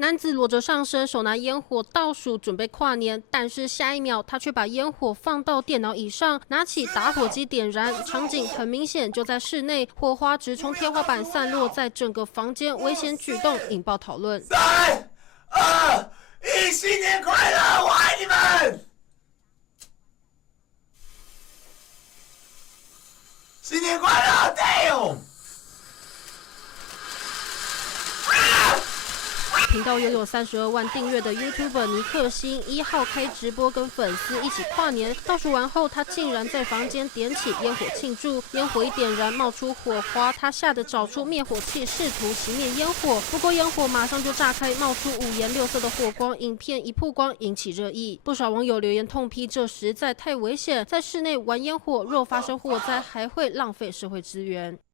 男子裸着上身，手拿烟火倒数准备跨年，但是下一秒他却把烟火放到电脑椅上，拿起打火机点燃，场景很明显就在室内，火花直冲天花板散落在整个房间，危险举动引爆讨论。3、2、1，新年快乐！我爱你们！新年快乐 ！Damn！频道拥有32万订阅的 YouTuber 尼克星1号开直播跟粉丝一起跨年，倒数完后，他竟然在房间点起烟火庆祝，烟火一点燃冒出火花，他吓得找出灭火器试图熄灭烟火，不过烟火马上就炸开，冒出5颜6色的火光，影片一曝光引起热议，不少网友留言痛批这实在太危险，在室内玩烟火若发生火灾还会浪费社会资源。